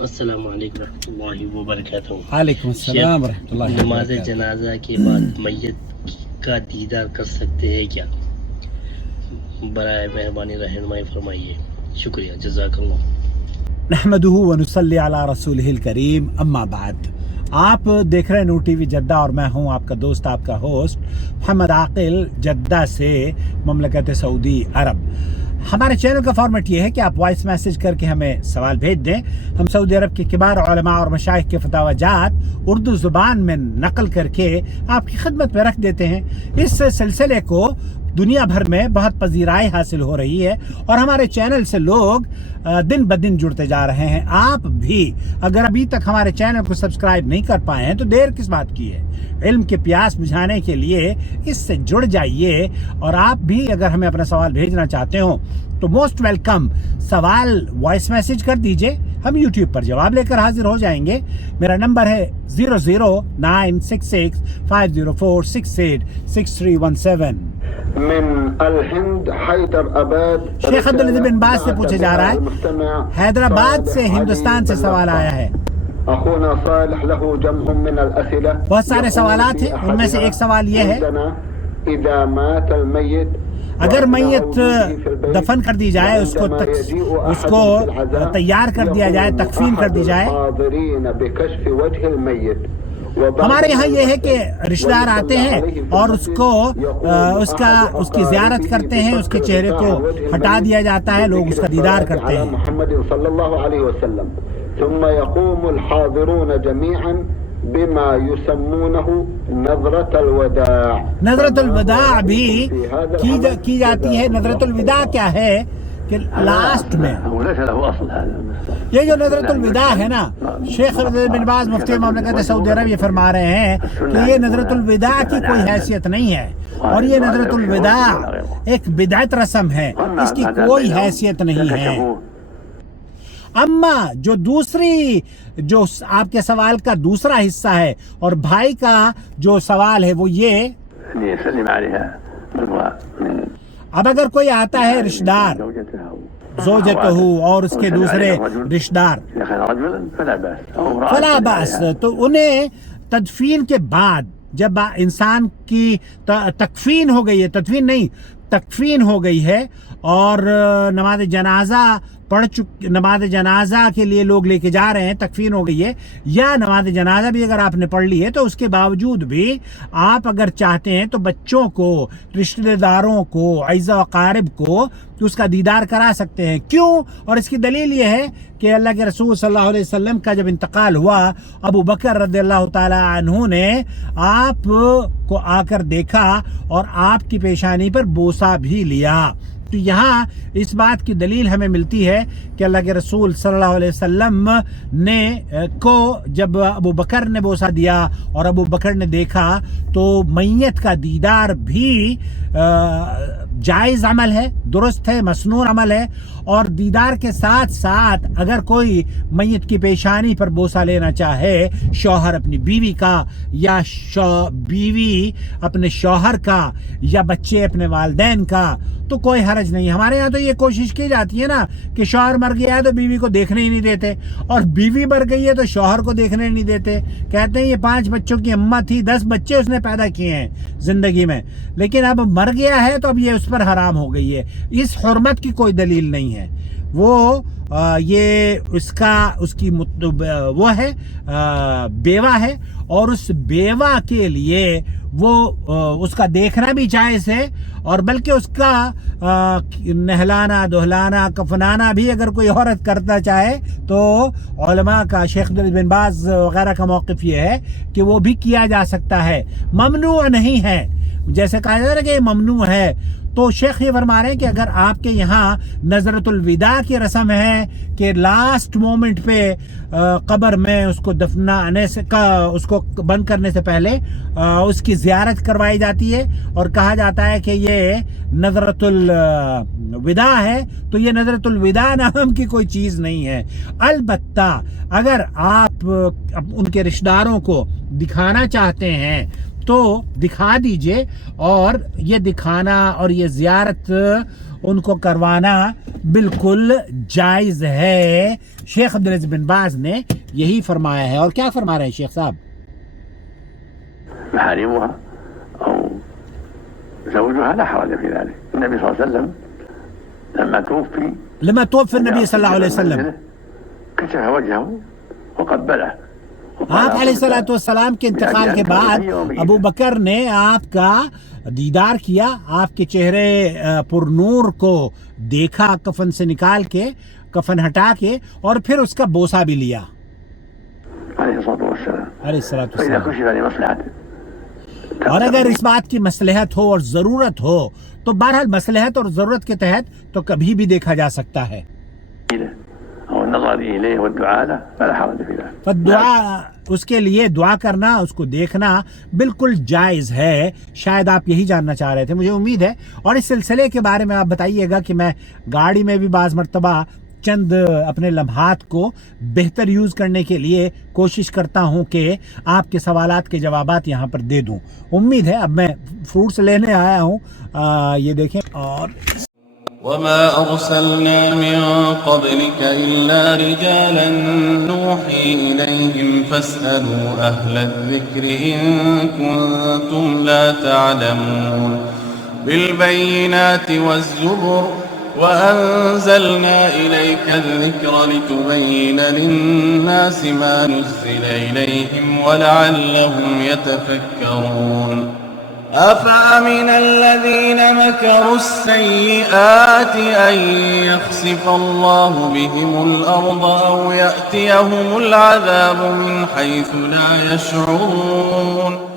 السلام علیکم ورحمۃ اللہ وبرکاتہ۔ وعلیکم السلام ورحمۃ اللہ نماز وبرکاتہ۔ جنازہ کے بعد میت کا دیدار کر سکتے ہیں کیا؟ برائے مہربانی رہنمائی فرمائیے، شکریہ، جزاک اللہ۔ نحمدہ ونصلی علی رسولہ الکریم، اما بعد۔ آپ دیکھ رہے ہیں نور ٹی وی جدہ اور میں ہوں آپ کا دوست، آپ کا ہوسٹ محمد عاقل، جدہ سے مملکت سعودی عرب۔ ہمارے چینل کا فارمیٹ یہ ہے کہ آپ وائس میسیج کر کے ہمیں سوال بھیج دیں، ہم سعودی عرب کے کبار علماء اور مشائخ کے فتاوی جات اردو زبان میں نقل کر کے آپ کی خدمت میں رکھ دیتے ہیں۔ اس سلسلے کو دنیا بھر میں بہت پذیرائی حاصل ہو رہی ہے اور ہمارے چینل سے لوگ دن بدن جڑتے جا رہے ہیں۔ آپ بھی اگر ابھی تک ہمارے چینل کو سبسکرائب نہیں کر پائے ہیں تو دیر کس بات کی ہے؟ علم کے پیاس بجھانے کے لیے اس سے جڑ جائیے، اور آپ بھی اگر ہمیں اپنا سوال بھیجنا چاہتے ہو تو موسٹ ویلکم، سوال وائس میسیج کر دیجئے، ہم یوٹیوب پر جواب لے کر حاضر ہو جائیں گے۔ میرا نمبر ہے 009665046863317۔ من الہند حیدر آباد، شیخ عبدالعزیز بن باز سے پوچھا جا رہا ہے، حیدرآباد سے ہندوستان سے سوال آیا ہے۔ اخونا صالح له جمع من الاسئلہ، بہت سارے سوالات ہیں، ان میں سے ایک سوال یہ ہے، اذا مات المیت، اگر میت دفن کر دی جائے، اس کو تیار کر دیا جائے، تکفین کر دی جائے، ہمارے یہاں یہ ہے کہ رشتہ دار آتے ہیں اور اس کی زیارت کرتے ہیں، اس کے چہرے کو ہٹا دیا جاتا ہے، لوگ اس کا دیدار کرتے ہیں۔ محمد صلی اللہ علیہ وسلم ثم يقوم الحاضرون جميعا بما يسمونه نظرۃ الوداع۔ نظرۃ الوداع بھی کی جاتی ہے۔ نظرۃ الوداع کیا ہے کہ لاسٹ میں یہ جو نظرۃ الوداع ہے نا، شیخ بن باز مفتی مملکت سعودی عرب یہ فرما رہے ہیں کہ یہ نظرۃ الوداع کی کوئی حیثیت نہیں ہے، اور یہ نظرۃ الوداع ایک بدعت رسم ہے، اس کی کوئی حیثیت نہیں ہے۔ اما جو آپ کے سوال کا دوسرا حصہ ہے اور بھائی کا جو سوال ہے وہ یہ، اب اگر کوئی آتا ہے رشتہ دار، زوجتہ اور اس کے دوسرے رشتہ دار، فلا باس، تو انہیں تدفین کے بعد جب انسان کی تکفین ہو گئی ہے، تدفین نہیں، تکفین ہو گئی ہے اور نماز جنازہ نماز جنازہ کے لیے لوگ لے کے جا رہے ہیں، تکفین ہو گئی ہے، یا نماز جنازہ بھی اگر آپ نے پڑھ لی ہے تو اس کے باوجود بھی آپ اگر چاہتے ہیں تو بچوں کو، رشتہ داروں کو، اعزاء و اقارب کو اس کا دیدار کرا سکتے ہیں۔ کیوں؟ اور اس کی دلیل یہ ہے کہ اللہ کے رسول صلی اللہ علیہ وسلم کا جب انتقال ہوا، ابو بکر رضی اللہ تعالی عنہ نے آپ کو آ کر دیکھا اور آپ کی پیشانی پر بوسہ بھی لیا۔ تو یہاں اس بات کی دلیل ہمیں ملتی ہے کہ اللہ کے رسول صلی اللہ علیہ وسلم کو جب ابو بکر نے بوسہ دیا اور ابو بکر نے دیکھا تو میت کا دیدار بھی جائز عمل ہے، درست ہے، مسنون عمل ہے، اور دیدار کے ساتھ ساتھ اگر کوئی میت کی پیشانی پر بوسہ لینا چاہے، شوہر اپنی بیوی کا، یا بیوی اپنے شوہر کا، یا بچے اپنے والدین کا، تو کوئی حرج نہیں۔ ہمارے یہاں تو یہ کوشش کی جاتی ہے نا کہ شوہر مر گیا ہے تو بیوی کو دیکھنے ہی نہیں دیتے، اور بیوی مر گئی ہے تو شوہر کو دیکھنے نہیں دیتے، کہتے ہیں یہ 5 بچوں کی اماں تھی، 10 بچے اس نے پیدا کیے ہیں زندگی میں، لیکن اب مر گیا ہے تو اب یہ اس پر حرام ہو گئی ہے۔ اس حرمت کی کوئی دلیل نہیں ہے، وہ یہ اس کی وہ ہے، بیوہ ہے، اور اس بیوہ کے لیے وہ اس کا دیکھنا بھی جائز ہے، اور بلکہ اس کا نہلانا، دہلانا، کفنانا بھی اگر کوئی عورت کرنا چاہے تو علماء کا، شیخ عبدالعزیز بن باز وغیرہ کا موقف یہ ہے کہ وہ بھی کیا جا سکتا ہے، ممنوع نہیں ہے۔ جیسے کہا جاتا ہے کہ یہ ممنوع ہے، تو شیخ یہ فرما رہے ہیں کہ اگر آپ کے یہاں نظرۃ الوداع کی رسم ہے کہ لاسٹ مومنٹ پہ قبر میں اس کو دفنانے سے، اس کو بند کرنے سے پہلے اس کی زیارت کروائی جاتی ہے اور کہا جاتا ہے کہ یہ نظرۃ الوداع ہے، تو یہ نظرۃ الوداع نام کی کوئی چیز نہیں ہے۔ البتہ اگر آپ ان کے رشتہ داروں کو دکھانا چاہتے ہیں تو دکھا دیجئے، اور یہ دکھانا اور یہ زیارت ان کو کروانا بالکل جائز ہے. شیخ عبدالعزیز بن باز نے یہی فرمایا ہے. اور کیا فرما رہے ہیں شیخ صاحب؟ محارمها أو زوجها لا حرج في ذلك. النبي صلى الله عليه وسلم لما توفي النبي صلی اللہ علیہ وسلم كشف وجهه وقبله. آپ علیہ الصلوۃ والسلام کے انتقال کے بعد ابو بکر نے آپ کا دیدار کیا, آپ کے چہرے پر نور کو دیکھا, کفن سے نکال کے, کفن ہٹا کے, اور پھر اس کا بوسہ بھی لیا علیہ الصلوۃ والسلام. اور اگر اس بات کی مصلحت ہو اور ضرورت ہو تو بہرحال مصلحت اور ضرورت کے تحت تو کبھی بھی دیکھا جا سکتا ہے. دعا اس کے لیے دعا کرنا, اس کو دیکھنا بالکل جائز ہے. شاید آپ یہی جاننا چاہ رہے تھے, مجھے امید ہے. اور اس سلسلے کے بارے میں آپ بتائیے گا کہ میں گاڑی میں بھی بعض مرتبہ چند اپنے لمحات کو بہتر یوز کرنے کے لیے کوشش کرتا ہوں کہ آپ کے سوالات کے جوابات یہاں پر دے دوں. امید ہے. اب میں فروٹس لینے آیا ہوں, یہ دیکھیں. اور وما أرسلنا من قبلك إلا رجالا نوحي إليهم فاسألوا أهل الذكر إن كنتم لا تعلمون بالبينات والزبر وأنزلنا إليك الذكر لتبين للناس ما نزل إليهم ولعلهم يتفكرون أفأمن الذين مكروا السيئات أن يخسف الله بهم الأرض أو يأتيهم العذاب من حيث لا يشعرون